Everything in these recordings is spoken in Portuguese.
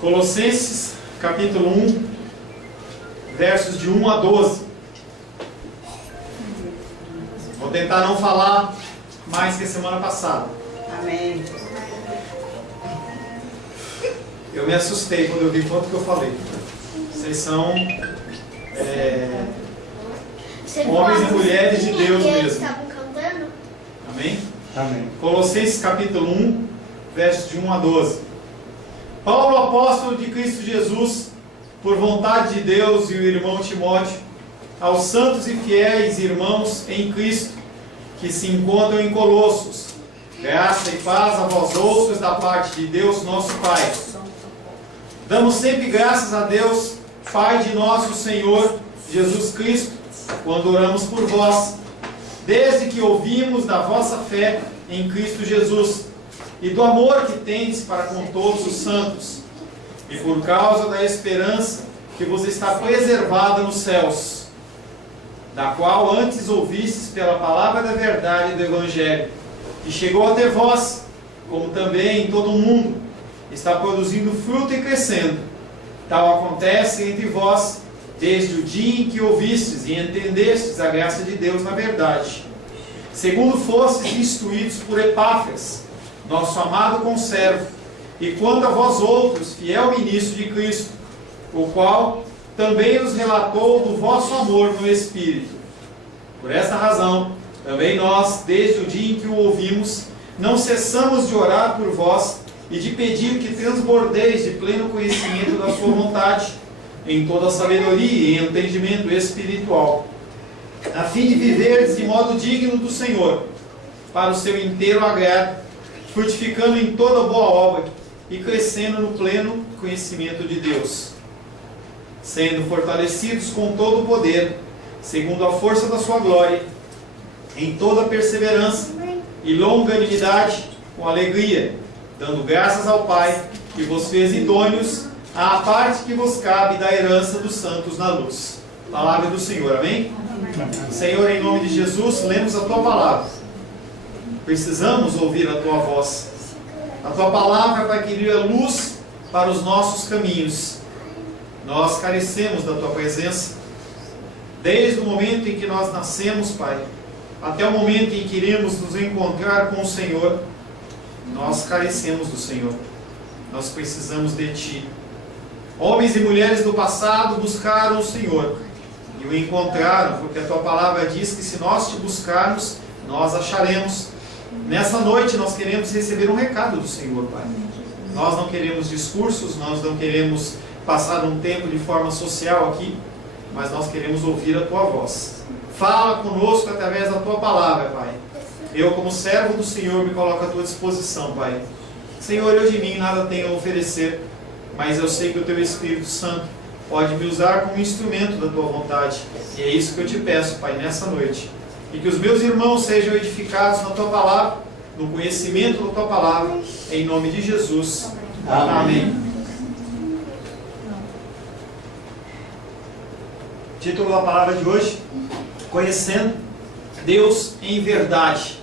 Colossenses capítulo 1, versos de 1 a 12. Vou tentar não falar mais que a semana passada. Amém. Eu me assustei quando eu vi quanto que eu falei. Vocês são homens e mulheres de Deus mesmo. Amém? Amém. Colossenses capítulo 1, versos de 1 a 12. Paulo, apóstolo de Cristo Jesus, por vontade de Deus, e o irmão Timóteo, aos santos e fiéis irmãos em Cristo, que se encontram em Colossos, graça e paz a vós outros da parte de Deus nosso Pai. Damos sempre graças a Deus, Pai de nosso Senhor Jesus Cristo, quando oramos por vós, desde que ouvimos da vossa fé em Cristo Jesus, e do amor que tendes para com todos os santos, e por causa da esperança que vos está preservada nos céus, da qual antes ouvistes pela palavra da verdade do Evangelho, que chegou até vós, como também em todo o mundo, está produzindo fruto e crescendo. Tal acontece entre vós, desde o dia em que ouvistes e entendestes a graça de Deus na verdade, segundo fostes instruídos por Epáfras, nosso amado conservo, e quanto a vós outros, fiel ministro de Cristo, o qual também nos relatou do vosso amor no Espírito. Por esta razão, também nós, desde o dia em que o ouvimos, não cessamos de orar por vós e de pedir que transbordeis de pleno conhecimento da sua vontade, em toda a sabedoria e entendimento espiritual, a fim de viverdes de modo digno do Senhor, para o seu inteiro agrado, frutificando em toda boa obra e crescendo no pleno conhecimento de Deus, sendo fortalecidos com todo o poder, segundo a força da sua glória, em toda perseverança e longanimidade, com alegria, dando graças ao Pai, que vos fez idôneos à parte que vos cabe da herança dos santos na luz. Palavra do Senhor, amém? Senhor, em nome de Jesus, lemos a Tua palavra. Precisamos ouvir a Tua voz. A Tua palavra vai querer a luz para os nossos caminhos. Nós carecemos da Tua presença. Desde o momento em que nós nascemos, Pai, até o momento em que iremos nos encontrar com o Senhor, nós carecemos do Senhor. Nós precisamos de Ti. Homens e mulheres do passado buscaram o Senhor e o encontraram, porque a Tua palavra diz que se nós Te buscarmos, nós acharemos. Nessa noite nós queremos receber um recado do Senhor, Pai. Nós não queremos discursos, nós não queremos passar um tempo de forma social aqui, mas nós queremos ouvir a Tua voz. Fala conosco através da Tua palavra, Pai. Eu, como servo do Senhor, me coloco à Tua disposição, Pai. Senhor, eu de mim nada tenho a oferecer, mas eu sei que o Teu Espírito Santo pode me usar como instrumento da Tua vontade. E é isso que eu Te peço, Pai, nessa noite. E que os meus irmãos sejam edificados na Tua palavra, no conhecimento da Tua palavra, em nome de Jesus. Amém. Amém. Título da palavra de hoje: Conhecendo Deus em verdade.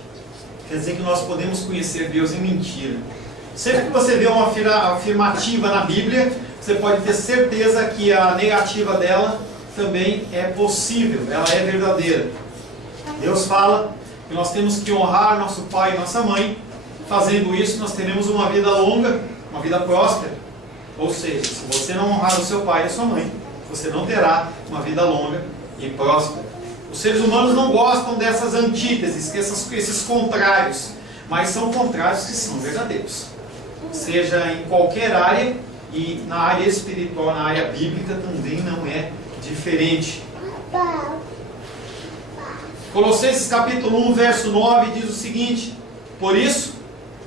Quer dizer que nós podemos conhecer Deus em mentira. Sempre que você vê uma afirmativa na Bíblia, você pode ter certeza que a negativa dela também é possível, ela é verdadeira. Deus fala que nós temos que honrar nosso pai e nossa mãe. Fazendo isso, nós teremos uma vida longa, uma vida próspera. Ou seja, se você não honrar o seu pai e a sua mãe, você não terá uma vida longa e próspera. Os seres humanos não gostam dessas antíteses, esses contrários, mas são contrários que são verdadeiros. Seja em qualquer área, e na área espiritual, na área bíblica também não é diferente. Colossenses capítulo 1, verso 9 diz o seguinte: por isso,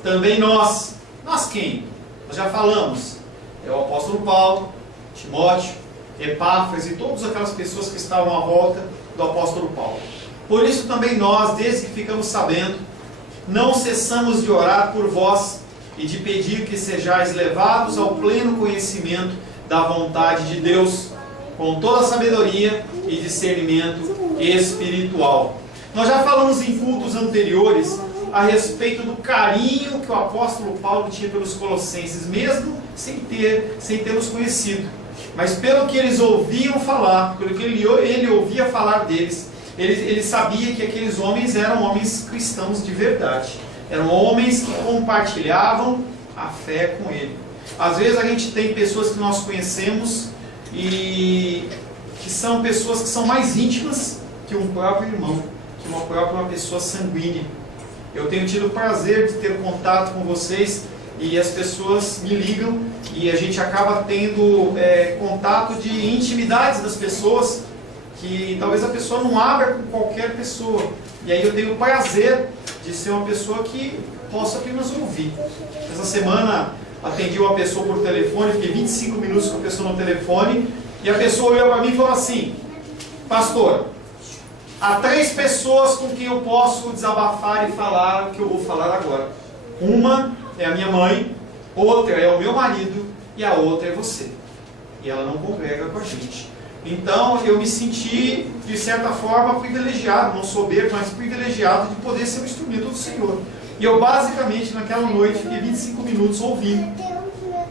também nós quem? Nós já falamos, é o apóstolo Paulo, Timóteo, Epáfras e todas aquelas pessoas que estavam à volta do apóstolo Paulo. Por isso também nós, desde que ficamos sabendo, não cessamos de orar por vós e de pedir que sejais levados ao pleno conhecimento da vontade de Deus, com toda a sabedoria e discernimento espiritual. Nós já falamos em cultos anteriores a respeito do carinho que o apóstolo Paulo tinha pelos colossenses, mesmo sem tê-los conhecido. Mas pelo que eles ouviam falar, pelo que ele ouvia falar deles, ele sabia que aqueles homens eram homens cristãos de verdade. Eram homens que compartilhavam a fé com ele. Às vezes a gente tem pessoas que nós conhecemos e que são pessoas que são mais íntimas que um próprio irmão, que uma própria pessoa sanguínea. Eu tenho tido o prazer de ter contato com vocês e as pessoas me ligam e a gente acaba tendo contato de intimidades das pessoas que talvez a pessoa não abra com qualquer pessoa. E aí eu tenho o prazer de ser uma pessoa que possa apenas ouvir. Essa semana atendi uma pessoa por telefone, fiquei 25 minutos com a pessoa no telefone e a pessoa olhou para mim e falou assim: pastor, há 3 pessoas com quem eu posso desabafar e falar o que eu vou falar agora. Uma é a minha mãe, outra é o meu marido e a outra é você. E ela não congrega com a gente. Então eu me senti, de certa forma, privilegiado, não soberbo, mas privilegiado de poder ser um instrumento do Senhor. E eu basicamente naquela noite fiquei 25 minutos ouvindo.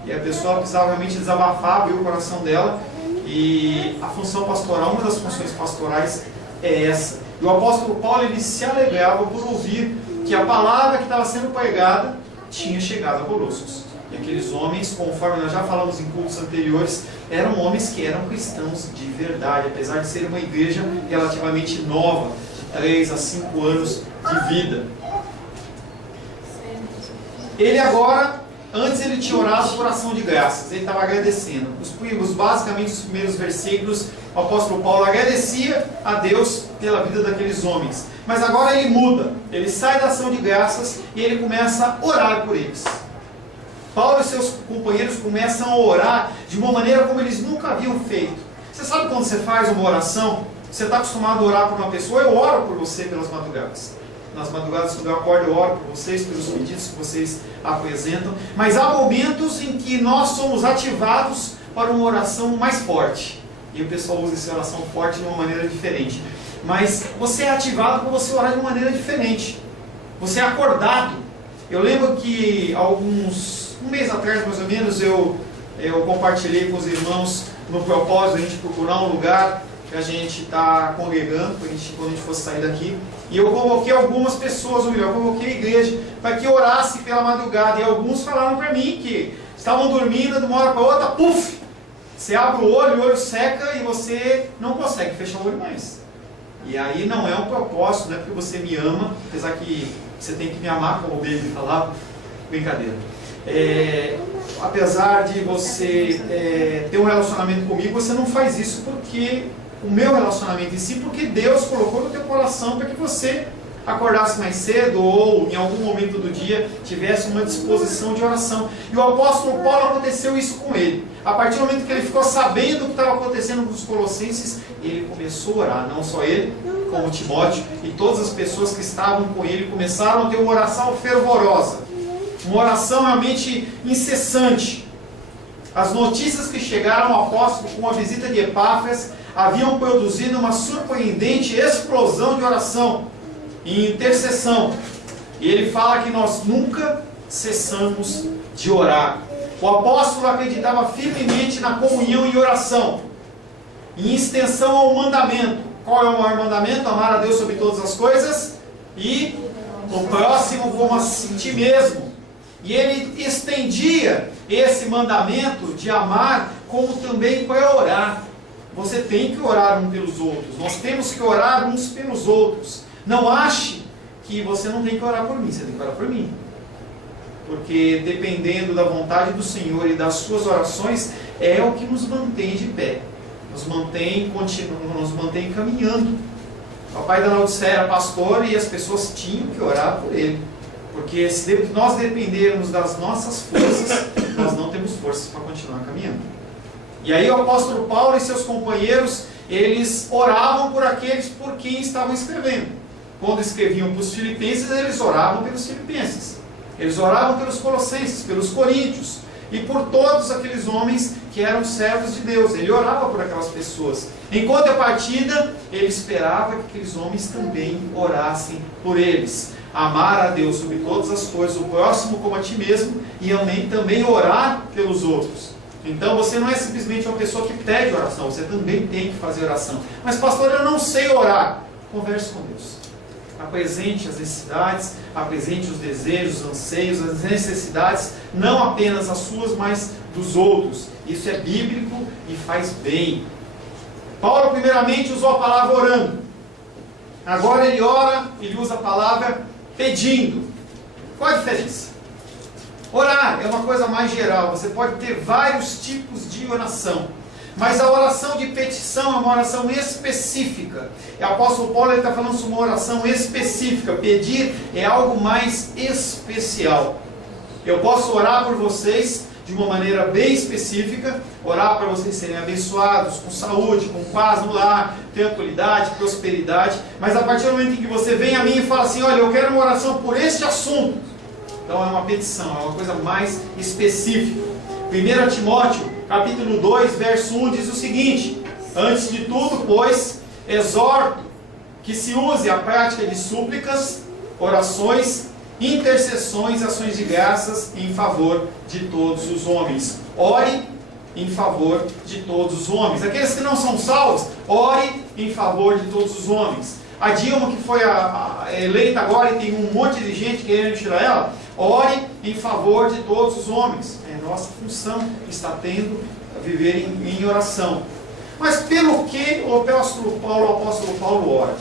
E a pessoa precisava realmente desabafar, abrir o coração dela. E a função pastoral, uma das funções pastorais é essa. E o apóstolo Paulo, ele se alegrava por ouvir que a palavra que estava sendo pregada tinha chegado a Colossos. E aqueles homens, conforme nós já falamos em cultos anteriores, eram homens que eram cristãos de verdade, apesar de ser uma igreja relativamente nova, de 3 a 5 anos de vida. Ele agora, antes ele tinha orado por ação de graças, ele estava agradecendo. Basicamente os primeiros versículos, o apóstolo Paulo agradecia a Deus pela vida daqueles homens. Mas agora ele muda, ele sai da ação de graças e ele começa a orar por eles. Paulo e seus companheiros começam a orar de uma maneira como eles nunca haviam feito. Você sabe quando você faz uma oração, você está acostumado a orar por uma pessoa? Eu oro por você pelas madrugadas. Nas madrugadas, quando eu acordo, eu oro por vocês, pelos pedidos que vocês apresentam. Mas há momentos em que nós somos ativados para uma oração mais forte. E o pessoal usa essa oração forte de uma maneira diferente. Mas você é ativado para você orar de uma maneira diferente. Você é acordado. Eu lembro que um mês atrás, mais ou menos, eu compartilhei com os irmãos no propósito de a gente procurar um lugar que a gente está congregando, quando a gente fosse sair daqui. E eu convoquei algumas pessoas, ou melhor, eu convoquei a igreja para que orasse pela madrugada. E alguns falaram para mim que estavam dormindo de uma hora para outra, puf! Você abre o olho seca e você não consegue fechar o olho mais. E aí não é um propósito, não é porque você me ama, apesar que você tem que me amar, como o Baby falava, brincadeira. Apesar de você ter um relacionamento comigo, você não faz isso porque o meu relacionamento em si, porque Deus colocou no teu coração para que você acordasse mais cedo ou em algum momento do dia tivesse uma disposição de oração. E o apóstolo Paulo, aconteceu isso com ele. A partir do momento que ele ficou sabendo o que estava acontecendo com os colossenses, ele começou a orar, não só ele, como Timóteo e todas as pessoas que estavam com ele começaram a ter uma oração fervorosa, uma oração realmente incessante. As notícias que chegaram ao apóstolo com a visita de Epáfras haviam produzido uma surpreendente explosão de oração e intercessão. E ele fala que nós nunca cessamos de orar. O apóstolo acreditava firmemente na comunhão e oração, em extensão ao mandamento. Qual é o maior mandamento? Amar a Deus sobre todas as coisas e o próximo como a ti mesmo. E ele estendia esse mandamento de amar como também para orar. Você tem que orar uns pelos outros. Nós temos que orar uns pelos outros. Não ache que você não tem que orar por mim, você tem que orar por mim. Porque dependendo da vontade do Senhor e das suas orações, é o que nos mantém de pé. Nos mantém caminhando. O pai da Laodiceia era pastor e as pessoas tinham que orar por ele. Porque se nós dependermos das nossas forças, nós não temos forças para continuar caminhando. E aí o apóstolo Paulo e seus companheiros, eles oravam por aqueles por quem estavam escrevendo. Quando escreviam para os filipenses, eles oravam pelos filipenses. Eles oravam pelos colossenses, pelos coríntios e por todos aqueles homens que eram servos de Deus. Ele orava por aquelas pessoas. Em contrapartida, ele esperava que aqueles homens também orassem por eles. amar a Deus sobre todas as coisas, o próximo como a ti mesmo, e também orar pelos outros. Então você não é simplesmente uma pessoa que pede oração, você também tem que fazer oração. Mas pastor, eu não sei orar. Converse com Deus. Apresente as necessidades, apresente os desejos, os anseios, as necessidades, não apenas as suas, mas dos outros. Isso é bíblico e faz bem. Paulo primeiramente usou a palavra orando. Agora ele ora, ele usa a palavra pedindo. Qual a diferença? Orar é uma coisa mais geral, você pode ter vários tipos de oração. Mas a oração de petição é uma oração específica. E o apóstolo Paulo está falando sobre uma oração específica. Pedir é algo mais especial. Eu posso orar por vocês de uma maneira bem específica, orar para vocês serem abençoados, com saúde, com paz no lar, tranquilidade, prosperidade. Mas a partir do momento em que você vem a mim e fala assim, olha, eu quero uma oração por este assunto. Então é uma petição, é uma coisa mais específica. 1 Timóteo, capítulo 2, verso 1, diz o seguinte: antes de tudo, pois, exorto que se use a prática de súplicas, orações, intercessões, ações de graças em favor de todos os homens. Ore em favor de todos os homens. Aqueles que não são salvos, ore em favor de todos os homens. A Dilma, que foi eleita agora e tem um monte de gente querendo tirar ela, ore em favor de todos os homens. É nossa função que está tendo a viver em oração. Mas pelo que o apóstolo Paulo ora?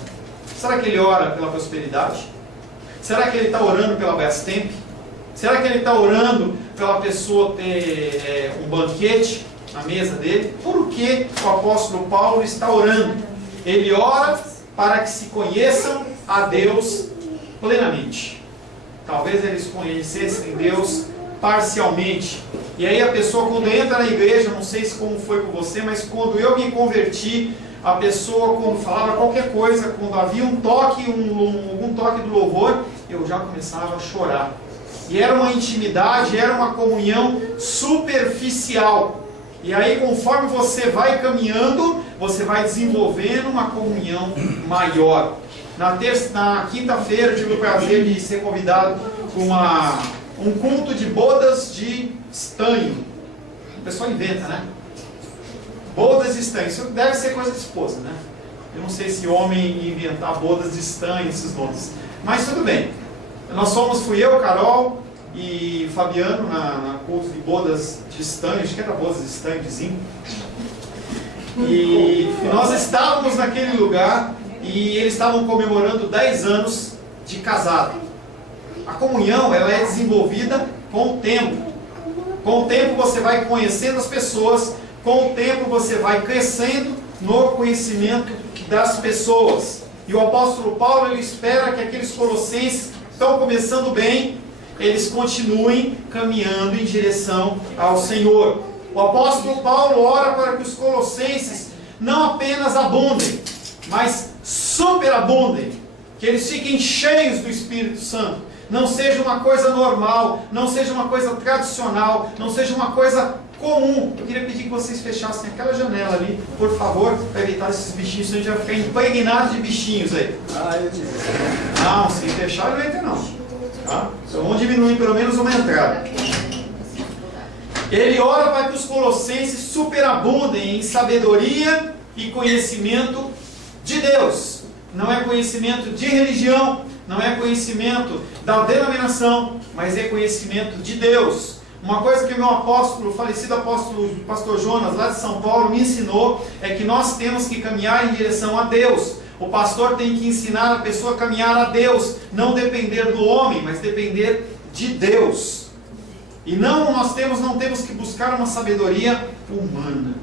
Será que ele ora pela prosperidade? Será que ele está orando pela Brastemp? Será que ele está orando pela pessoa ter um banquete na mesa dele? Por que o apóstolo Paulo está orando? Ele ora para que se conheçam a Deus plenamente. Talvez eles conhecessem Deus parcialmente. E aí a pessoa, quando entra na igreja, não sei se como foi com você, mas quando eu me converti, a pessoa, quando falava qualquer coisa, quando havia um toque, algum toque do louvor, eu já começava a chorar. E era uma intimidade, era uma comunhão superficial. E aí, conforme você vai caminhando, você vai desenvolvendo uma comunhão maior. Na quinta-feira, eu tive o prazer de ser convidado para um culto de bodas de estanho. O pessoal inventa, né? Bodas de estanho. Isso deve ser coisa de esposa, né? Eu não sei se homem ia inventar bodas de estanho, esses nomes. Mas tudo bem. Fui eu, Carol e Fabiano na culto de bodas de estanho. Acho que era bodas de estanho de zinco. E nós estávamos naquele lugar e eles estavam comemorando 10 anos de casado. A comunhão, ela é desenvolvida com o tempo. Com o tempo você vai conhecendo as pessoas, com o tempo você vai crescendo no conhecimento das pessoas. E o apóstolo Paulo, ele espera que aqueles colossenses que estão começando bem, eles continuem caminhando em direção ao Senhor. O apóstolo Paulo ora para que os colossenses não apenas abundem, mas superabundem, que eles fiquem cheios do Espírito Santo. Não seja uma coisa normal, não seja uma coisa tradicional, não seja uma coisa comum. Eu queria pedir que vocês fechassem aquela janela ali, por favor, para evitar esses bichinhos, senão a gente vai ficar impregnado de bichinhos aí. Não, se fechar, não entra não. Tá? Então vamos diminuir pelo menos uma entrada. Ele ora para que os colossenses superabundem em sabedoria e conhecimento de Deus. Não é conhecimento de religião, não é conhecimento da denominação, mas é conhecimento de Deus. Uma coisa que o meu apóstolo, o falecido apóstolo pastor Jonas, lá de São Paulo, me ensinou, é que nós temos que caminhar em direção a Deus. O pastor tem que ensinar a pessoa a caminhar a Deus, não depender do homem, mas depender de Deus. E nós não temos que buscar uma sabedoria humana.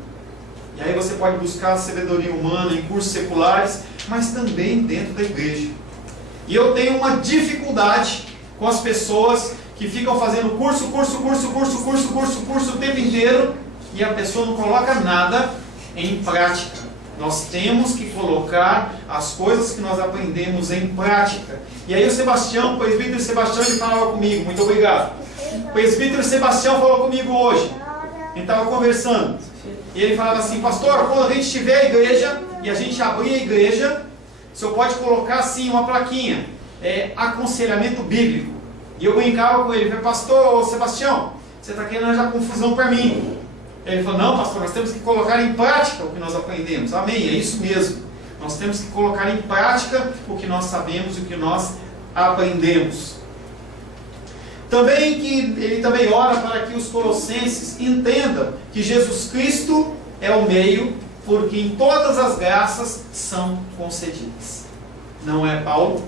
E aí você pode buscar a sabedoria humana em cursos seculares, mas também dentro da igreja. E eu tenho uma dificuldade com as pessoas que ficam fazendo curso o tempo inteiro e a pessoa não coloca nada em prática. Nós temos que colocar as coisas que nós aprendemos em prática. E aí o presbítero Sebastião, ele falava comigo, muito obrigado. O presbítero Sebastião falou comigo hoje. Ele estava conversando. E ele falava assim, pastor, quando a gente tiver a igreja e a gente abrir a igreja, o senhor pode colocar assim uma plaquinha. aconselhamento bíblico. E eu brincava com ele, falei, pastor Sebastião, você está querendo arranjar confusão para mim. Ele falou, não pastor, nós temos que colocar em prática o que nós aprendemos. Amém, é isso mesmo. Nós temos que colocar em prática o que nós sabemos e o que nós aprendemos. Também que ele também ora para que os colossenses entendam que Jesus Cristo é o meio por quem todas as graças são concedidas. Não é Paulo,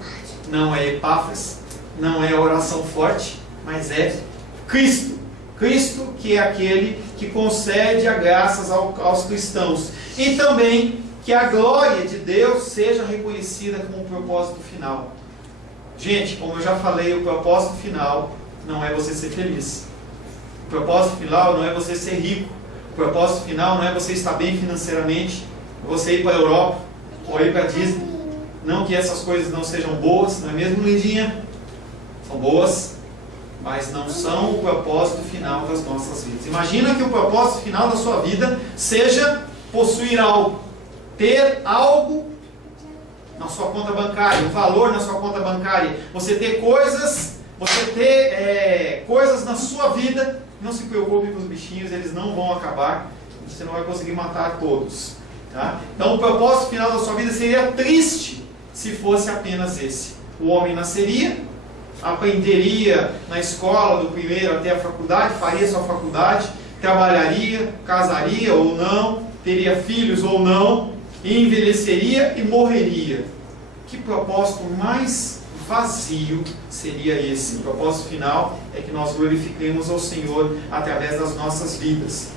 não é Epáfras, não é oração forte, mas é Cristo. Cristo que é aquele que concede a graças aos cristãos. E também que a glória de Deus seja reconhecida como um propósito final. Gente, como eu já falei, o propósito final não é você ser feliz. O propósito final não é você ser rico. O propósito final não é você estar bem financeiramente, você ir para a Europa ou ir para a Disney. Não que essas coisas não sejam boas, não é mesmo, Lindinha? São boas, mas não são o propósito final das nossas vidas. Imagina que o propósito final da sua vida seja possuir algo, ter algo na sua conta bancária, um valor na sua conta bancária, você ter coisas na sua vida. Não se preocupe com os bichinhos, eles não vão acabar, você não vai conseguir matar todos, tá? Então o propósito final da sua vida seria triste se fosse apenas esse. O homem nasceria, aprenderia na escola do primeiro até a faculdade, faria sua faculdade, trabalharia, casaria ou não, teria filhos ou não, envelheceria e morreria. Que propósito mais vazio seria esse? O propósito final é que nós glorifiquemos ao Senhor através das nossas vidas.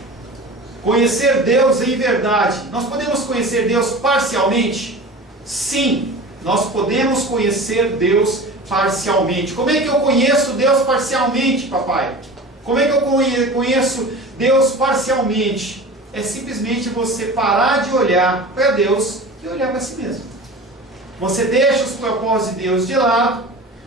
Conhecer Deus em verdade. Nós podemos conhecer Deus parcialmente? Sim, nós podemos conhecer Deus parcialmente. Como é que eu conheço Deus parcialmente, papai? Como é que eu conheço Deus parcialmente? É simplesmente você parar de olhar para Deus e olhar para si mesmo. Você deixa os propósitos de Deus de lado,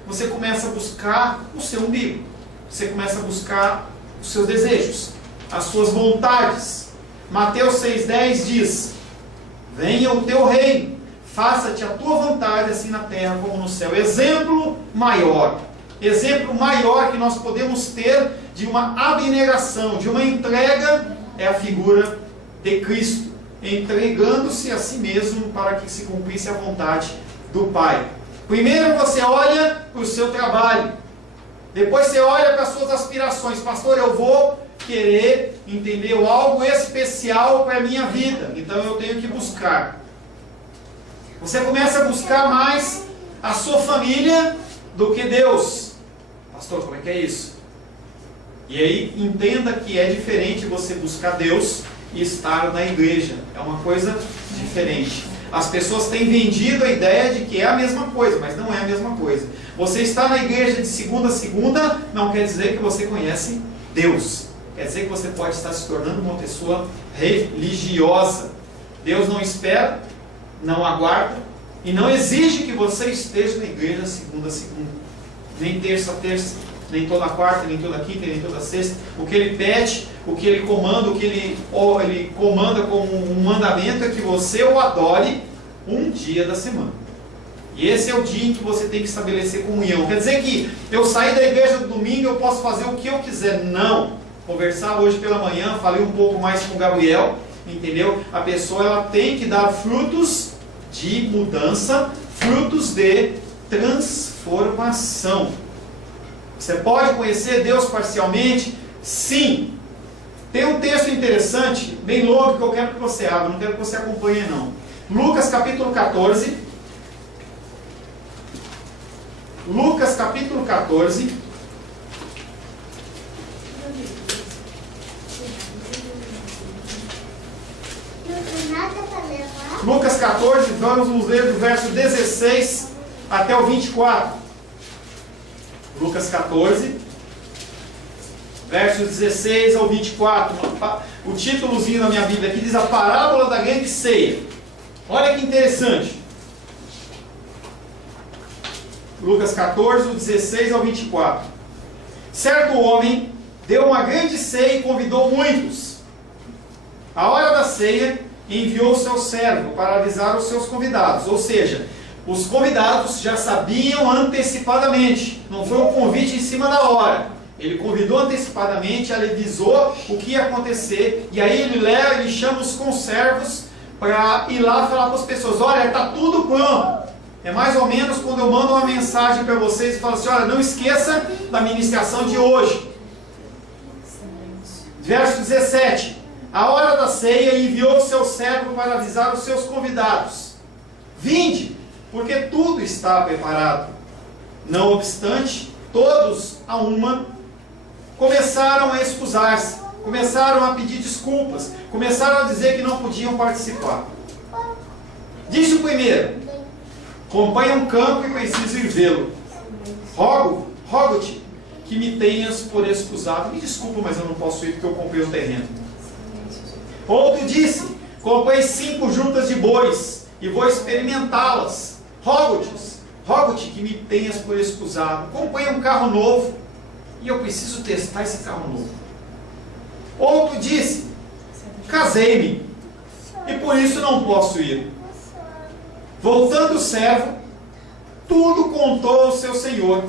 você começa a buscar o seu umbigo, você começa a buscar os seus desejos, as suas vontades. Mateus 6,10 diz: venha o teu reino, faça-te a tua vontade, assim na terra como no céu. Exemplo maior que nós podemos ter de uma abnegação, de uma entrega, é a figura de Cristo, entregando-se a si mesmo para que se cumprisse a vontade do Pai. Primeiro você olha para o seu trabalho, depois você olha para as suas aspirações. Pastor, eu vou querer, entendeu, algo especial para a minha vida, então eu tenho que buscar. Você começa a buscar mais a sua família do que Deus. Pastor, como é que é isso? E aí entenda que é diferente você buscar Deus e estar na igreja. É uma coisa diferente. As pessoas têm vendido a ideia de que é a mesma coisa, mas não é a mesma coisa. Você está na igreja de segunda a segunda não quer dizer que você conhece Deus. Quer dizer que você pode estar se tornando uma pessoa religiosa. Deus não espera, não aguarda e não exige que você esteja na igreja segunda a segunda. Nem terça a terça, nem toda quarta, nem toda quinta, nem toda sexta. O que Ele pede, o que Ele comanda, o que Ele comanda como um mandamento é que você o adore um dia da semana. E esse é o dia em que você tem que estabelecer comunhão. Quer dizer que eu saí da igreja do domingo, eu posso fazer o que eu quiser. Não. Conversar hoje pela manhã, falei um pouco mais com o Gabriel, entendeu? A pessoa ela tem que dar frutos de mudança, frutos de transformação. Você pode conhecer Deus parcialmente? Sim. Tem um texto interessante, bem longo, que eu quero que você abra, não quero que você acompanhe não. Lucas capítulo 14. Lucas capítulo 14. Lucas 14, vamos ler do verso 16 até o 24. Lucas 14, versos 16 ao 24. O títulozinho da minha Bíblia aqui diz a parábola da grande ceia. Olha que interessante. Lucas 14, 16 ao 24. Certo homem deu uma grande ceia e convidou muitos. A hora da ceia enviou seu servo para avisar os seus convidados. Ou seja, Os convidados já sabiam antecipadamente, não foi um convite em cima da hora. Ele convidou antecipadamente, ele avisou o que ia acontecer, e aí ele chama os conservos para ir lá falar para as pessoas: olha, está tudo pronto. É mais ou menos quando eu mando uma mensagem para vocês e falo assim: olha, não esqueça da ministração de hoje. Verso 17: a hora da ceia enviou o seu servo para avisar os seus convidados: vinde, porque tudo está preparado. Não obstante, todos a uma começaram a excusar-se, começaram a pedir desculpas, começaram a dizer que não podiam participar. Disse o primeiro: acompanha um campo e preciso ir vê-lo. Rogo-te que me tenhas por excusado. Me desculpa, mas eu não posso ir porque eu comprei o terreno. Outro disse: comprei 5 juntas de bois e vou experimentá-las. Rogo-te que me tenhas por excusado. Comprei um carro novo e eu preciso testar esse carro novo. Outro disse: casei-me e por isso não posso ir. Voltando o servo, tudo contou ao seu senhor.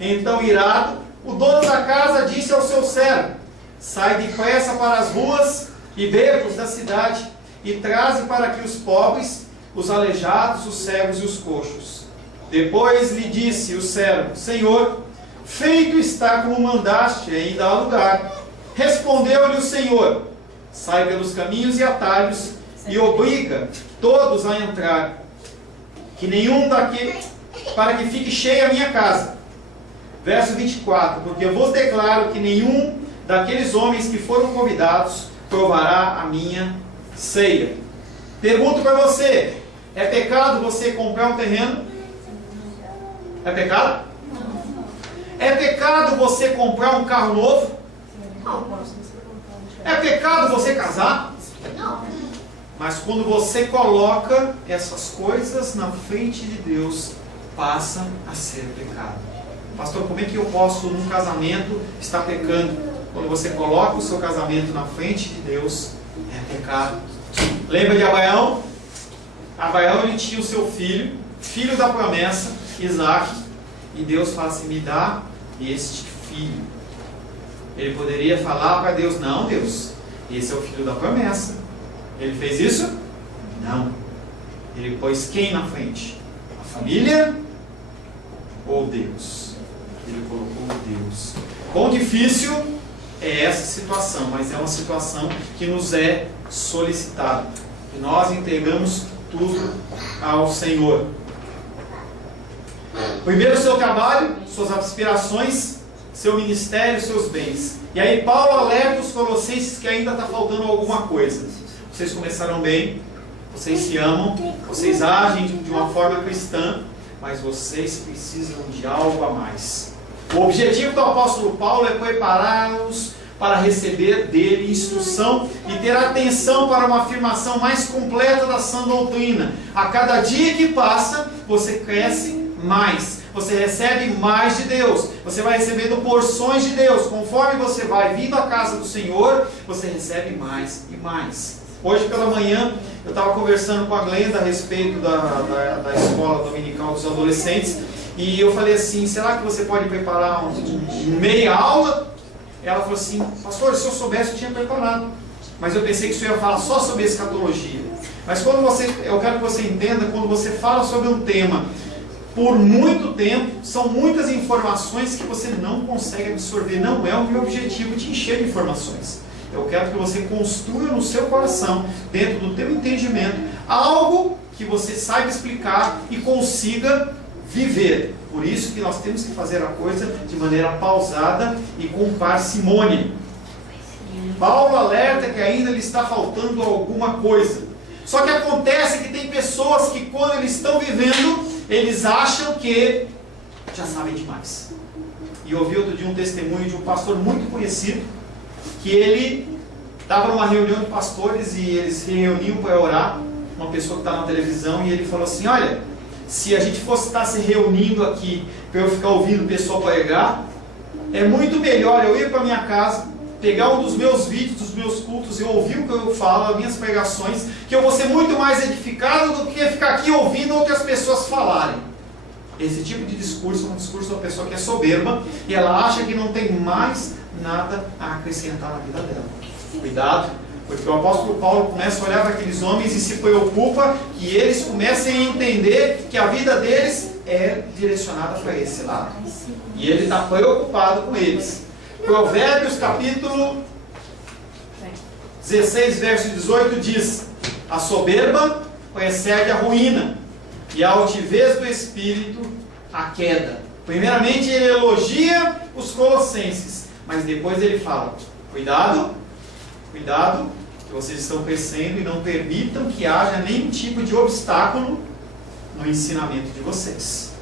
Então, irado, o dono da casa disse ao seu servo: sai depressa para as ruas e becos da cidade e traze para aqui os pobres, os aleijados, os cegos e os coxos. Depois lhe disse o servo: Senhor, feito está como mandaste, ainda há lugar. Respondeu-lhe o Senhor: sai pelos caminhos e atalhos e obriga todos a entrar, que nenhum daqui, para que fique cheia a minha casa. Verso 24: porque eu vos declaro que nenhum daqueles homens que foram convidados provará a minha ceia. Pergunto para você: é pecado você comprar um terreno? É pecado? É pecado você comprar um carro novo? Não. É pecado você casar? Não. Mas quando você coloca essas coisas na frente de Deus, passa a ser pecado. Pastor, como é que eu posso, num casamento, estar pecando? Quando você coloca o seu casamento na frente de Deus, é pecado. Lembra de Abraão? Abraão, ele tinha o seu filho, filho da promessa, Isaac, e Deus fala assim: me dá este filho. Ele poderia falar para Deus: não, Deus, esse é o filho da promessa. Ele fez isso? Não. Ele pôs quem na frente? A família ou Deus? Ele colocou Deus. Quão difícil é essa situação, mas é uma situação que nos é solicitada. E nós entregamos tudo ao Senhor. Primeiro o seu trabalho, suas aspirações, seu ministério, seus bens. E aí Paulo alerta os colossenses que ainda está faltando alguma coisa. Vocês começaram bem, vocês se amam, vocês agem de uma forma cristã, mas vocês precisam de algo a mais. O objetivo do apóstolo Paulo é prepará-los para receber dele instrução e ter atenção para uma afirmação mais completa da sã doutrina. A cada dia que passa, você cresce mais, você recebe mais de Deus, você vai recebendo porções de Deus. Conforme você vai vindo à casa do Senhor, você recebe mais e mais. Hoje pela manhã eu estava conversando com a Glenda a respeito da escola dominical dos adolescentes, e eu falei assim: será que você pode preparar meia aula? Ela falou assim: pastor, se eu soubesse eu tinha preparado, mas eu pensei que o senhor ia falar só sobre escatologia. Mas eu quero que você entenda, quando você fala sobre um tema por muito tempo, são muitas informações que você não consegue absorver. Não é o meu objetivo te encher de informações. Eu quero que você construa no seu coração, dentro do teu entendimento, algo que você saiba explicar e consiga viver. Por isso que nós temos que fazer a coisa de maneira pausada e com parcimônia. Paulo alerta que ainda lhe está faltando alguma coisa. Só que acontece que tem pessoas que, quando eles estão vivendo, eles acham que já sabem demais. E eu ouvi outro dia um testemunho de um pastor muito conhecido, que ele estava numa reunião de pastores e eles se reuniam para orar, uma pessoa que está na televisão, e ele falou assim: olha, se a gente fosse estar se reunindo aqui para eu ficar ouvindo o pessoal pregar, é muito melhor eu ir para minha casa, pegar um dos meus vídeos, dos meus cultos e ouvir o que eu falo, as minhas pregações, que eu vou ser muito mais edificado do que ficar aqui ouvindo outras pessoas falarem. Esse tipo de discurso é um discurso de uma pessoa que é soberba e ela acha que não tem mais nada a acrescentar na vida dela. Cuidado, porque o apóstolo Paulo começa a olhar para aqueles homens e se preocupa que eles comecem a entender que a vida deles é direcionada para esse lado. E ele está preocupado com eles. Provérbios capítulo 16, verso 18 diz: a soberba precede a ruína, e a altivez do espírito a queda. Primeiramente ele elogia os colossenses, mas depois ele fala: cuidado, cuidado, que vocês estão crescendo e não permitam que haja nenhum tipo de obstáculo no ensinamento de vocês.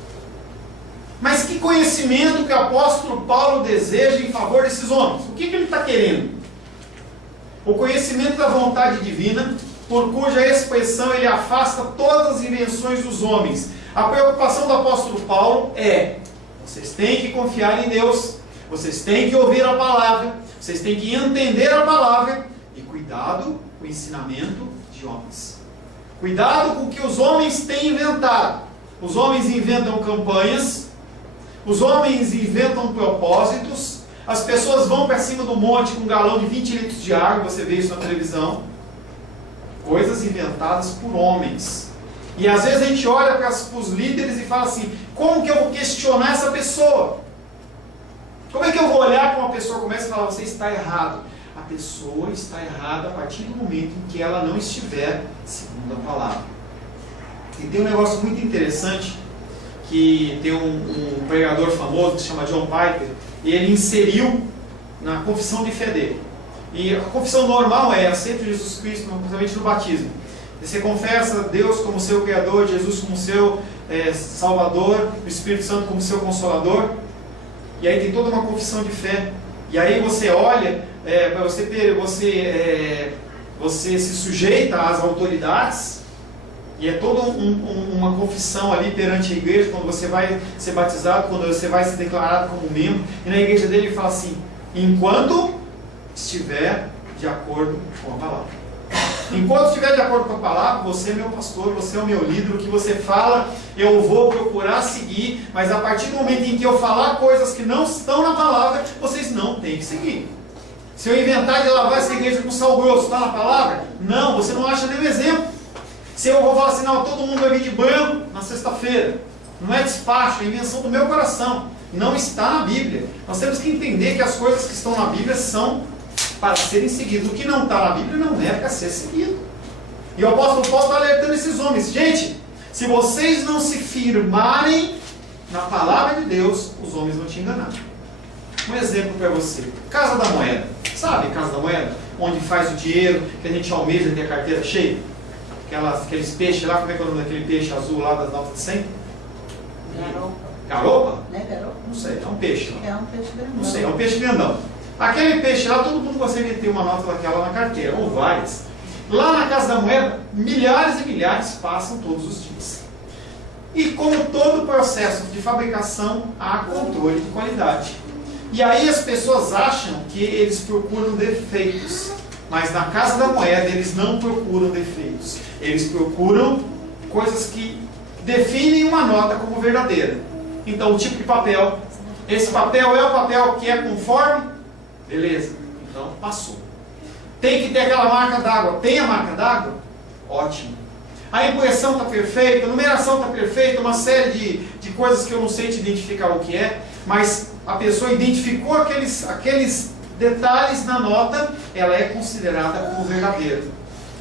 Mas que conhecimento que o apóstolo Paulo deseja em favor desses homens? O que ele está querendo? O conhecimento da vontade divina, por cuja expressão ele afasta todas as invenções dos homens. A preocupação do apóstolo Paulo é: vocês têm que confiar em Deus, vocês têm que ouvir a palavra, vocês têm que entender a palavra, e cuidado com o ensinamento de homens. Cuidado com o que os homens têm inventado. Os homens inventam campanhas, os homens inventam propósitos, as pessoas vão para cima do monte com um galão de 20 litros de água, você vê isso na televisão. Coisas inventadas por homens. E às vezes a gente olha para os líderes e fala assim: como que eu vou questionar essa pessoa? Como é que eu vou olhar para uma pessoa que começa a falar: você está errado? A pessoa está errada a partir do momento em que ela não estiver segundo a palavra. E tem um negócio muito interessante, que tem um pregador famoso que se chama John Piper, e ele inseriu na confissão de fé dele. E a confissão normal é: aceito Jesus Cristo, principalmente no batismo. Você confessa Deus como seu Criador, Jesus como seu Salvador, o Espírito Santo como seu Consolador. E aí tem toda uma confissão de fé. E aí você olha, você se sujeita às autoridades. E é toda uma confissão ali perante a igreja, quando você vai ser batizado, quando você vai ser declarado como membro. E na igreja dele ele fala assim: enquanto estiver de acordo com a palavra. Enquanto estiver de acordo com a palavra, você é meu pastor, você é o meu líder, o que você fala eu vou procurar seguir, mas a partir do momento em que eu falar coisas que não estão na palavra, vocês não têm que seguir. Se eu inventar de lavar essa igreja com sal grosso, está na palavra? Não, você não acha nenhum exemplo. Se eu vou falar assim: não, todo mundo vai vir de branco na sexta-feira, não é despacho, é invenção do meu coração, não está na Bíblia. Nós temos que entender que as coisas que estão na Bíblia são para serem seguidas. O que não está na Bíblia não é para ser seguido. E o apóstolo Paulo está alertando esses homens: gente, se vocês não se firmarem na palavra de Deus, os homens vão te enganar. Um exemplo para você: Casa da Moeda. Sabe Casa da Moeda? Onde faz o dinheiro, que a gente almeja ter a carteira cheia? Aqueles peixes lá, como é que é o nome daquele peixe azul lá das notas de 100? Garopa. Garopa? Não é garopa? Não sei, é um peixe. É um peixe grandão. Não sei, é um peixe grandão. Aquele peixe lá, todo mundo consegue ter uma nota daquela na carteira, ou várias. Lá na Casa da Moeda, milhares e milhares passam todos os dias. E como todo processo de fabricação, há controle de qualidade. E aí as pessoas acham que eles procuram defeitos. Mas na Casa da Moeda eles não procuram defeitos. Eles procuram coisas que definem uma nota como verdadeira. Então o tipo de papel. Esse papel é o papel que é conforme? Beleza. Então passou. Tem que ter aquela marca d'água. Tem a marca d'água? Ótimo. A impressão está perfeita, a numeração está perfeita, uma série de coisas que eu não sei te identificar o que é, mas a pessoa identificou aqueles detalhes na nota, ela é considerada como verdadeira.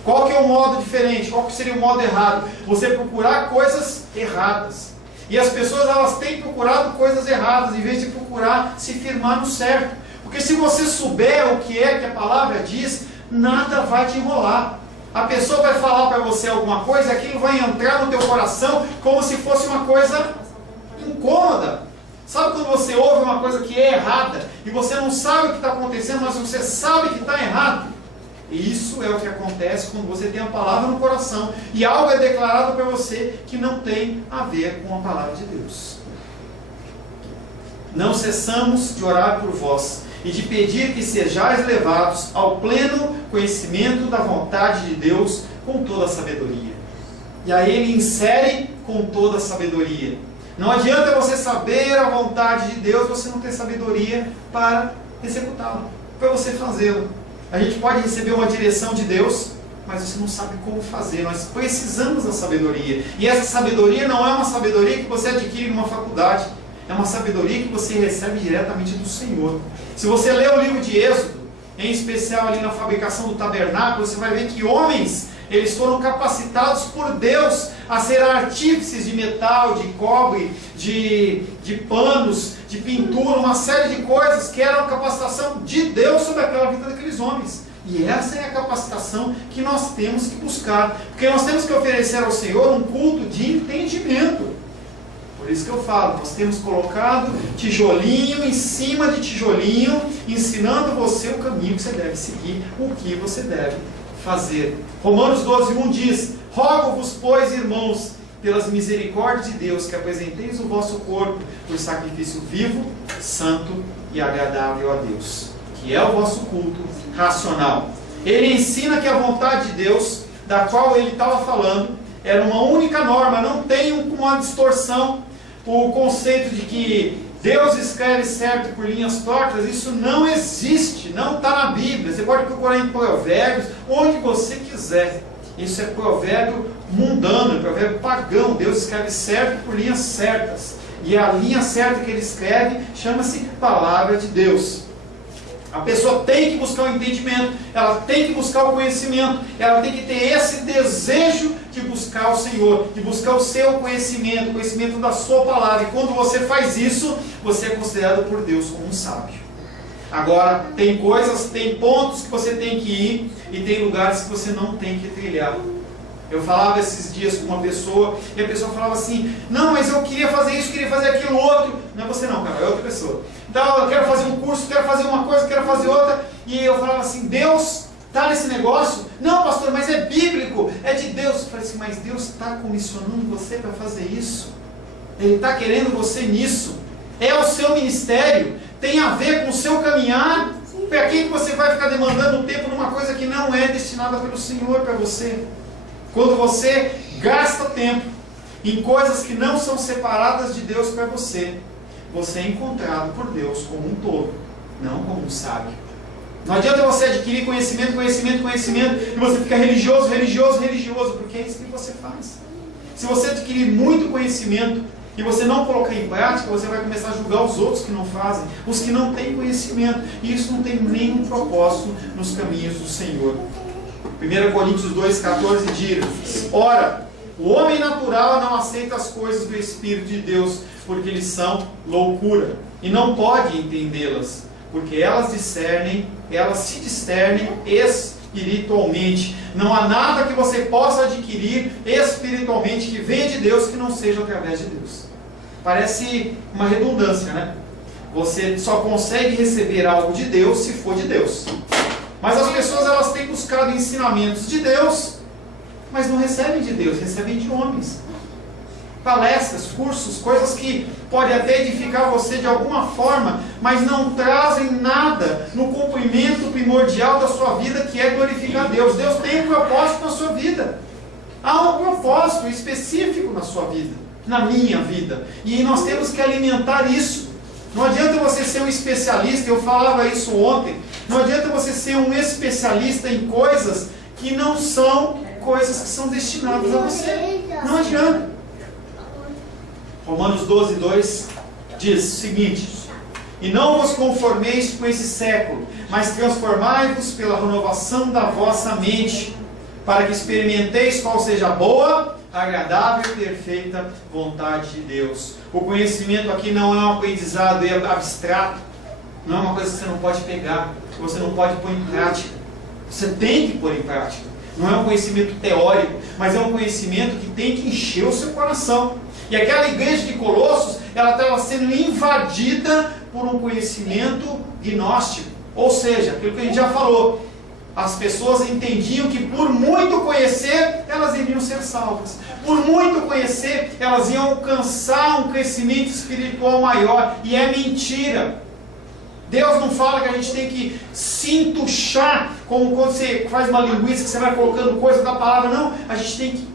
Qual que é o modo diferente? Qual que seria o modo errado? Você procurar coisas erradas. E as pessoas elas têm procurado coisas erradas, em vez de procurar se firmar no certo. Porque se você souber o que é que a palavra diz, nada vai te enrolar. A pessoa vai falar para você alguma coisa, aquilo vai entrar no teu coração como se fosse uma coisa incômoda. Sabe quando você ouve uma coisa que é errada e você não sabe o que está acontecendo, mas você sabe que está errado? E isso é o que acontece quando você tem a palavra no coração e algo é declarado para você que não tem a ver com a palavra de Deus. Não cessamos de orar por vós e de pedir que sejais levados ao pleno conhecimento da vontade de Deus com toda a sabedoria. E aí ele insere com toda a sabedoria. Não adianta você saber a vontade de Deus, você não ter sabedoria para executá-la, para você fazê-la. A gente pode receber uma direção de Deus, mas você não sabe como fazer. Nós precisamos da sabedoria. E essa sabedoria não é uma sabedoria que você adquire numa faculdade. É uma sabedoria que você recebe diretamente do Senhor. Se você ler o livro de Êxodo, em especial ali na fabricação do tabernáculo, você vai ver que homens, eles foram capacitados por Deus a ser artífices de metal, de cobre, de panos, de pintura, uma série de coisas que eram capacitação de Deus sobre aquela vida daqueles homens. E essa é a capacitação que nós temos que buscar, porque nós temos que oferecer ao Senhor um culto de entendimento. Por isso que eu falo, nós temos colocado tijolinho em cima de tijolinho, ensinando você o caminho que você deve seguir, o que você deve fazer. Romanos 12:1 diz: rogo-vos, pois, irmãos, pelas misericórdias de Deus, que apresenteis o vosso corpo por sacrifício vivo, santo e agradável a Deus, que é o vosso culto racional. Ele ensina que a vontade de Deus, da qual ele estava falando, era uma única norma, não tem uma distorção. O conceito de que Deus escreve certo por linhas tortas, isso não existe, não está na Bíblia. Você pode procurar em Provérbios, onde você quiser. Isso é provérbio mundano, provérbio pagão. Deus escreve certo por linhas certas. E a linha certa que ele escreve chama-se Palavra de Deus. A pessoa tem que buscar o entendimento, ela tem que buscar o conhecimento, ela tem que ter esse desejo de buscar o Senhor, de buscar o seu conhecimento, o conhecimento da sua palavra. E quando você faz isso, você é considerado por Deus como um sábio. Agora, tem coisas, tem pontos que você tem que ir e tem lugares que você não tem que trilhar. Eu falava esses dias com uma pessoa e a pessoa falava assim: não, mas eu queria fazer isso, queria fazer aquilo outro. Não é você não, cara, é outra pessoa. Então eu quero fazer um curso, quero fazer uma coisa, quero fazer outra. E eu falava assim: Deus está nesse negócio? Não, pastor, mas é bíblico, é de Deus. Eu falei assim: mas Deus está comissionando você para fazer isso. Ele está querendo você nisso. É o seu ministério, tem a ver com o seu caminhar. Para que você vai ficar demandando tempo numa coisa que não é destinada pelo Senhor para você? Quando você gasta tempo em coisas que não são separadas de Deus para você, você é encontrado por Deus como um todo, não como um sábio. Não adianta você adquirir conhecimento, e você fica religioso, porque é isso que você faz. Se você adquirir muito conhecimento e você não colocar em prática, você vai começar a julgar os outros que não fazem, os que não têm conhecimento, e isso não tem nenhum propósito nos caminhos do Senhor. 1 Coríntios 2,14 diz: ora, o homem natural não aceita as coisas do Espírito de Deus, porque eles são loucura, e não pode entendê-las, porque elas se discernem espiritualmente. Não há nada que você possa adquirir espiritualmente que venha de Deus que não seja através de Deus. Parece uma redundância, né? Você só consegue receber algo de Deus se for de Deus. Mas as pessoas, elas têm buscado ensinamentos de Deus, mas não recebem de Deus, recebem de homens. Palestras, cursos, coisas que podem até edificar você de alguma forma, mas não trazem nada no cumprimento primordial da sua vida, que é glorificar a Deus. Deus tem um propósito na sua vida. Há um propósito específico na sua vida, na minha vida. E nós temos que alimentar isso. Não adianta você ser um especialista, eu falava isso ontem, não adianta você ser um especialista em coisas que não são coisas que são destinadas a você. Não adianta. Romanos 12:2 diz o seguinte: e não vos conformeis com esse século, mas transformai-vos pela renovação da vossa mente, para que experimenteis qual seja a boa, agradável e perfeita vontade de Deus. O conhecimento aqui não é um aprendizado abstrato, não é uma coisa que você não pode pegar, que você não pode pôr em prática. Você tem que pôr em prática. Não é um conhecimento teórico, mas é um conhecimento que tem que encher o seu coração. E aquela igreja de Colossos, ela estava sendo invadida por um conhecimento gnóstico. Ou seja, aquilo que a gente já falou, as pessoas entendiam que por muito conhecer, elas iriam ser salvas. Por muito conhecer, elas iam alcançar um crescimento espiritual maior. E é mentira. Deus não fala que a gente tem que se entuchar, como quando você faz uma linguiça, que você vai colocando coisa da palavra. Não, a gente tem que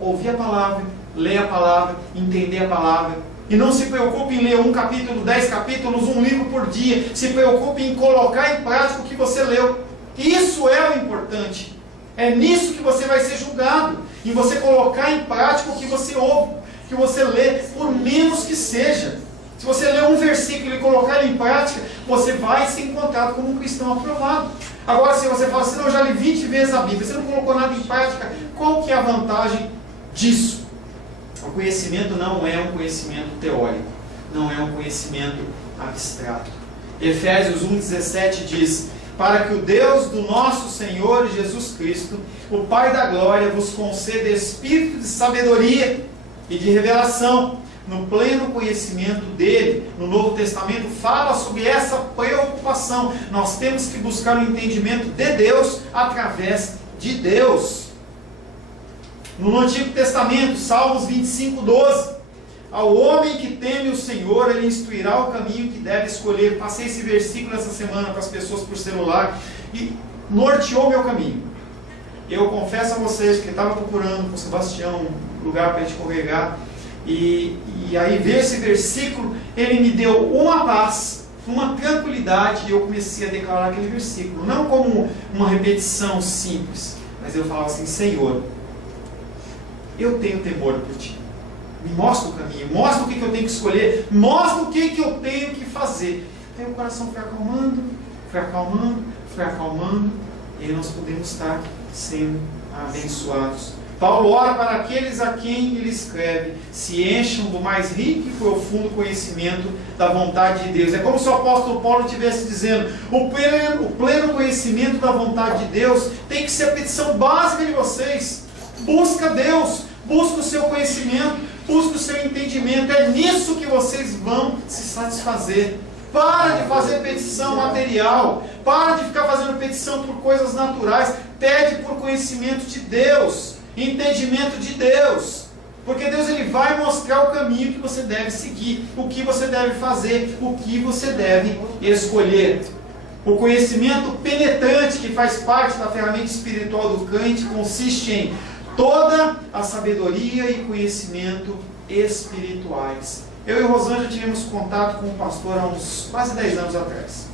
ouvir a palavra, ler a palavra, entender a palavra. E não se preocupe em ler 1 capítulo, 10 capítulos, um livro por dia. Se preocupe em colocar em prática o que você leu. Isso é o importante. É nisso que você vai ser julgado. Em você colocar em prática o que você ouve, que você lê, por menos que seja. Se você ler um versículo e colocar ele em prática, você vai ser encontrado como um cristão aprovado. Agora, se você fala assim, não, eu já li 20 vezes a Bíblia, você não colocou nada em prática, qual que é a vantagem disso? O conhecimento não é um conhecimento teórico, não é um conhecimento abstrato. Efésios 1,17 diz: para que o Deus do nosso Senhor Jesus Cristo, o Pai da glória, vos conceda espírito de sabedoria e de revelação, no pleno conhecimento dele. No Novo Testamento fala sobre essa preocupação. Nós temos que buscar o entendimento de Deus através de Deus. No Antigo Testamento, Salmos 25:12, ao homem que teme o Senhor, ele instruirá o caminho que deve escolher. Passei esse versículo essa semana para as pessoas por celular e norteou meu caminho. Eu confesso a vocês que estava procurando com o Sebastião um lugar para a gente congregar, e aí ver esse versículo, ele me deu uma paz, uma tranquilidade, e eu comecei a declarar aquele versículo, não como uma repetição simples, mas eu falava assim: Senhor, eu tenho temor por Ti, me mostra o caminho, mostra o que eu tenho que escolher, mostra o que eu tenho que fazer. Aí o coração foi acalmando, foi acalmando, foi acalmando, e aí nós podemos estar sendo abençoados. Paulo ora para aqueles a quem ele escreve: se encham do mais rico e profundo conhecimento da vontade de Deus. É como se o apóstolo Paulo estivesse dizendo: o pleno conhecimento da vontade de Deus tem que ser a petição básica de vocês. Busca Deus, busca o seu conhecimento, busca o seu entendimento. É nisso que vocês vão se satisfazer. Para de fazer petição material, para de ficar fazendo petição por coisas naturais. Pede por conhecimento de Deus, entendimento de Deus, porque Deus ele vai mostrar o caminho que você deve seguir, o que você deve fazer, o que você deve escolher. O conhecimento penetrante que faz parte da ferramenta espiritual do crente consiste em toda a sabedoria e conhecimento espirituais. Eu e Rosângela tivemos contato com o pastor há uns quase 10 anos atrás,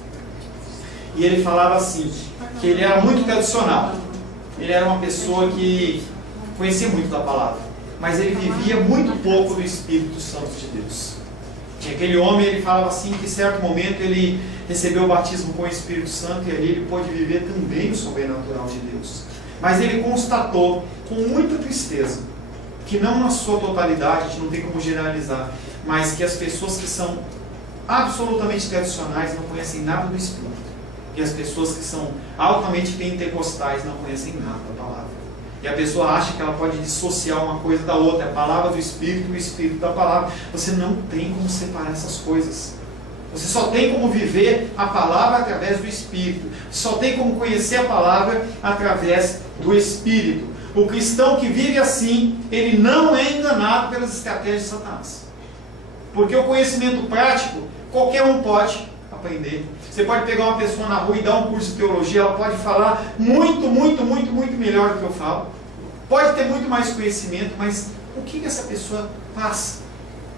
e ele falava assim, que ele era muito tradicional, ele era uma pessoa que conhecia muito da palavra, mas ele vivia muito pouco do Espírito Santo de Deus. E aquele homem, ele falava assim, que em certo momento ele recebeu o batismo com o Espírito Santo, e ali ele pôde viver também o sobrenatural de Deus. Mas ele constatou com muita tristeza, que não na sua totalidade, a gente não tem como generalizar, mas que as pessoas que são absolutamente tradicionais não conhecem nada do Espírito, e as pessoas que são altamente pentecostais não conhecem nada da palavra. E a pessoa acha que ela pode dissociar uma coisa da outra, a palavra do Espírito e o Espírito da palavra. Você não tem como separar essas coisas. Você só tem como viver a palavra através do Espírito. Você só tem como conhecer a palavra através do Espírito. O cristão que vive assim, ele não é enganado pelas estratégias de Satanás. Porque o conhecimento prático, qualquer um pode aprender. Você pode pegar uma pessoa na rua e dar um curso de teologia, ela pode falar muito melhor do que eu falo. Pode ter muito mais conhecimento, mas o que essa pessoa passa?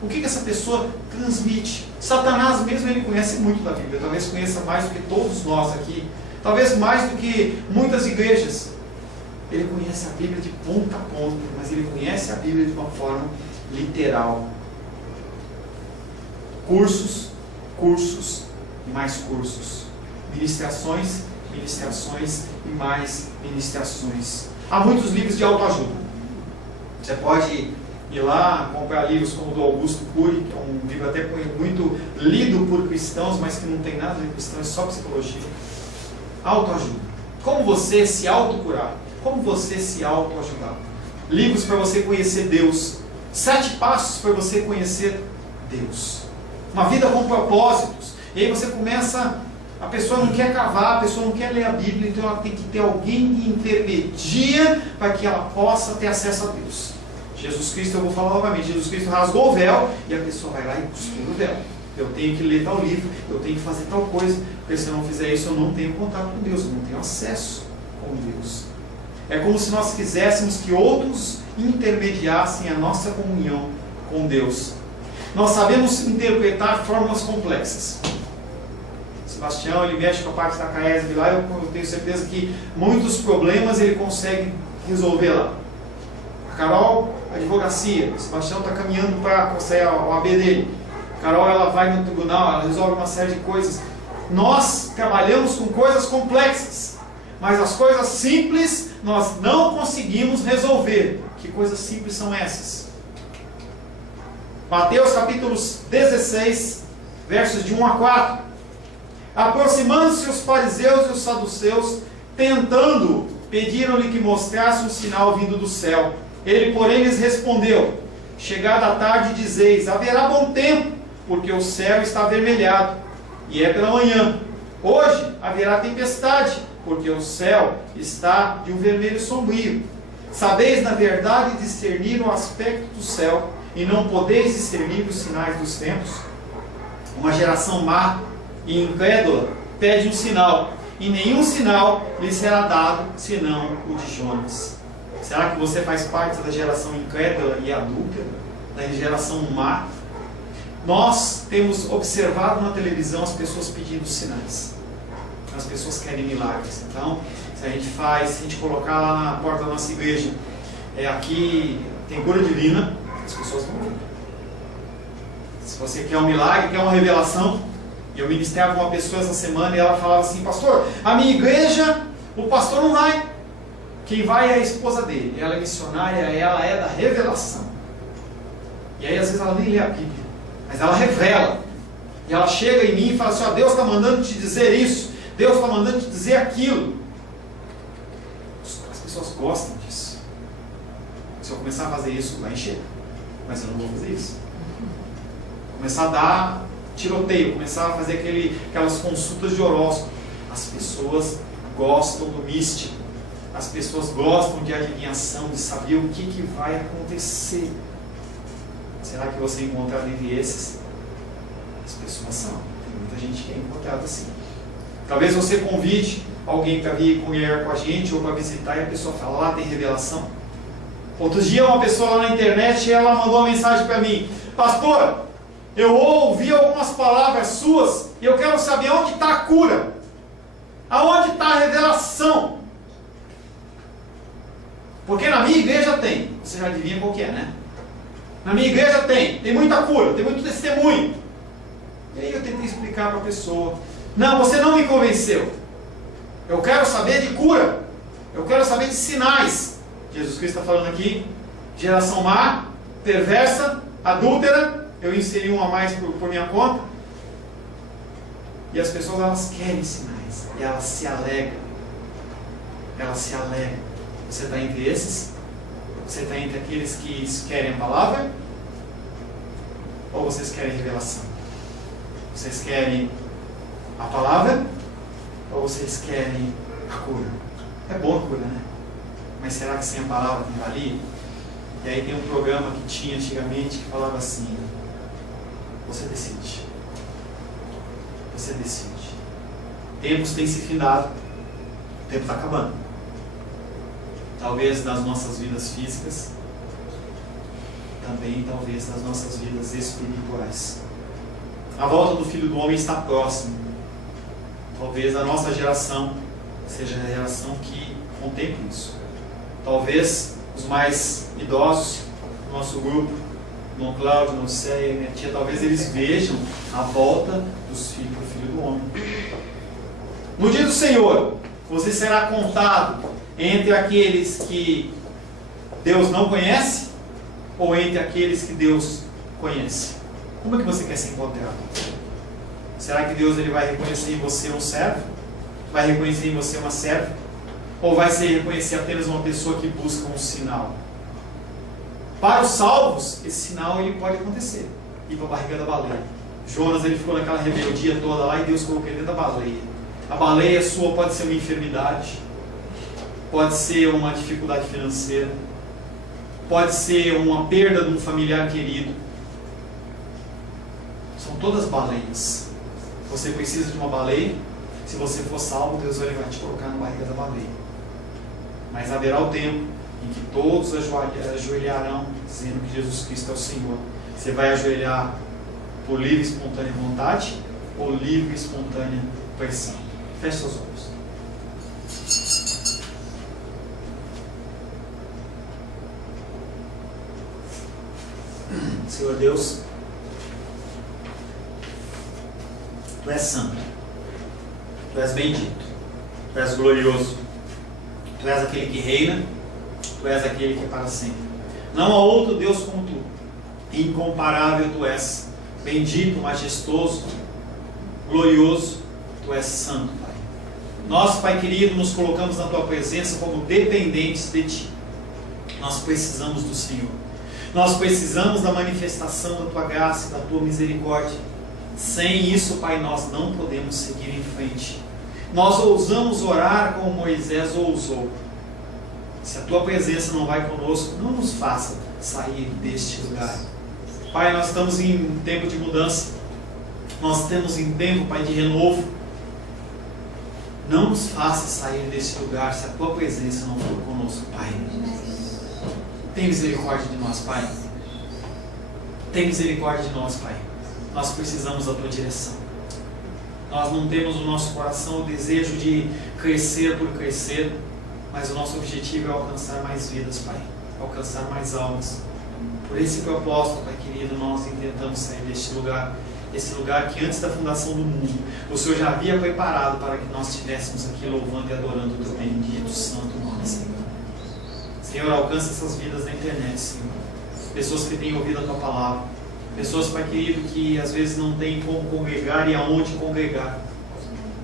O que essa pessoa transmite? Satanás mesmo, ele conhece muito da Bíblia, talvez conheça mais do que todos nós aqui, talvez mais do que muitas igrejas. Ele conhece a Bíblia de ponta a ponta, mas ele conhece a Bíblia de uma forma literal. Cursos e mais cursos. Ministrações e mais ministrações. Há muitos livros de autoajuda. Você pode ir lá, comprar livros como o do Augusto Cury, que é um livro até muito lido por cristãos, mas que não tem nada de cristão, é só psicologia. Autoajuda. Como você se autocurar. Como você se autoajudar. Livros para você conhecer Deus. 7 passos para você conhecer Deus. Uma vida com propósitos. E aí você começa, a pessoa não quer cavar, a pessoa não quer ler a Bíblia, então ela tem que ter alguém que intermedia para que ela possa ter acesso a Deus. Jesus Cristo, eu vou falar novamente, Jesus Cristo rasgou o véu e a pessoa vai lá e cuspiu o véu. eu tenho que ler tal livro, eu tenho que fazer tal coisa, porque se eu não fizer isso eu não tenho contato com Deus, eu não tenho acesso com Deus. É como se nós quiséssemos que outros intermediassem a nossa comunhão com Deus. Nós sabemos interpretar fórmulas complexas. Sebastião, ele mexe com a parte da CAESB lá, eu tenho certeza que muitos problemas ele consegue resolver lá. A Carol, advocacia, o Sebastião está caminhando para sair a OAB dele. A Carol, ela vai no tribunal, ela resolve uma série de coisas. Nós trabalhamos com coisas complexas, mas as coisas simples nós não conseguimos resolver. Que coisas simples são essas? Mateus capítulo 16, versos de 1 a 4. Aproximando-se os fariseus e os saduceus, tentando, pediram-lhe que mostrasse um sinal vindo do céu. Ele, porém, lhes respondeu: chegada a tarde, dizeis, haverá bom tempo, porque o céu está avermelhado, e é pela manhã. Hoje haverá tempestade, porque o céu está de um vermelho sombrio. Sabeis, na verdade, discernir o aspecto do céu, e não podeis discernir os sinais dos tempos? Uma geração má e incrédula pede um sinal, e nenhum sinal lhe será dado, senão o de Jonas. Será que você faz parte da geração incrédula e adúltera? Da geração má? Nós temos observado na televisão as pessoas pedindo sinais. As pessoas querem milagres. Então, se a gente colocar lá na porta da nossa igreja, aqui tem cura divina, as pessoas vão vir. Se você quer um milagre, quer uma revelação, e eu ministrava uma pessoa essa semana e ela falava assim: pastor, a minha igreja, o pastor não vai. Quem vai é a esposa dele, ela é missionária, ela é da revelação. E aí às vezes ela nem lê a Bíblia, mas ela revela. E ela chega em mim e fala assim: ó, Deus está mandando te dizer isso, Deus está mandando te dizer aquilo. As pessoas gostam disso. Se eu começar a fazer isso, vai encher. Mas eu não vou fazer isso. Começar a dar tiroteio, começar a fazer aquelas consultas de horóscopo. As pessoas gostam do místico. As pessoas gostam de adivinhação, de saber o que vai acontecer. Será que você é encontrado entre esses? As pessoas são. Tem muita gente que é encontrada assim. Talvez você convide alguém para vir comer com a gente ou para visitar e a pessoa fala: lá tem revelação. Outro dia uma pessoa lá na internet, ela mandou uma mensagem para mim: pastor, eu ouvi algumas palavras suas e eu quero saber onde está a cura. Aonde está a revelação? Porque na minha igreja tem. Você já adivinha qual que é, né? Na minha igreja tem muita cura, tem muito testemunho. E aí eu tentei explicar para a pessoa: não, você não me convenceu. Eu quero saber de cura. Eu quero saber de sinais. Jesus Cristo está falando aqui: geração má, perversa, adúltera. Eu inseri um a mais por minha conta. E as pessoas, elas querem sinais. E elas se alegram. Elas se alegram. Você está entre esses? Você está entre aqueles que querem a palavra? Ou vocês querem revelação? Vocês querem a palavra? Ou vocês querem a cura? É boa a cura, né? Mas será que sem a palavra tem valia? E aí tem um programa que tinha antigamente que falava assim: você decide. Você decide. Tempos têm se findado. O tempo está acabando. Talvez nas nossas vidas físicas, também talvez nas nossas vidas espirituais. A volta do Filho do Homem está próxima. Talvez a nossa geração seja a geração que contemple isso. Talvez os mais idosos do nosso grupo, Dom Cláudio, Dom Céia e minha tia, talvez eles vejam a volta do Filho do Homem. No dia do Senhor, você será contado entre aqueles que Deus não conhece ou entre aqueles que Deus conhece? Como é que você quer ser encontrado? Será que Deus ele vai reconhecer em você um servo? Vai reconhecer em você uma serva? Ou vai se reconhecer apenas uma pessoa que busca um sinal? Para os salvos, esse sinal ele pode acontecer. Ir para a barriga da baleia. Jonas ele ficou naquela rebeldia toda lá e Deus colocou ele dentro da baleia. A baleia sua pode ser uma enfermidade, pode ser uma dificuldade financeira, pode ser uma perda de um familiar querido. São São todas baleias. Você precisa de uma baleia. Se você for salvo, Deus vai te colocar na barriga da baleia. Mas haverá o tempo em que todos ajoelharão, dizendo que Jesus Cristo é o Senhor. Você vai ajoelhar por livre e espontânea vontade ou livre e espontânea pressão? Feche seus olhos. Senhor Deus, Tu és santo, Tu és bendito, Tu és glorioso, Tu és aquele que reina, Tu és aquele que é para sempre. Não há outro Deus como Tu. Incomparável Tu és, bendito, majestoso, glorioso, Tu és santo, Pai. Nós, Pai querido, nos colocamos na Tua presença como dependentes de Ti. Nós precisamos do Senhor. Nós precisamos da manifestação da Tua graça e da Tua misericórdia. Sem isso, Pai, nós não podemos seguir em frente. Nós ousamos orar como Moisés ousou. Se a Tua presença não vai conosco, não nos faça sair deste lugar. Pai, nós estamos em tempo de mudança. Nós estamos em tempo, Pai, de renovo. Não nos faça sair deste lugar se a Tua presença não for conosco, Pai. Tem misericórdia de nós, Pai. Tem misericórdia de nós, Pai. Nós precisamos da Tua direção. Nós não temos no nosso coração o desejo de crescer por crescer, mas o nosso objetivo é alcançar mais vidas, Pai. Alcançar mais almas. Por esse propósito, Pai querido, nós intentamos sair deste lugar. Esse lugar que antes da fundação do mundo, o Senhor já havia preparado para que nós estivéssemos aqui louvando e adorando o Teu bendito, santo nome, Senhor. Senhor, alcança essas vidas na internet, Senhor. Pessoas que têm ouvido a Tua palavra. Pessoas, Pai querido, que às vezes não têm como congregar e aonde congregar.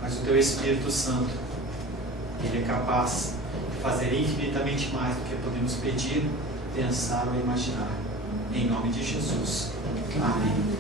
Mas o Teu Espírito Santo, Ele é capaz de fazer infinitamente mais do que podemos pedir, pensar ou imaginar. Em nome de Jesus. Amém.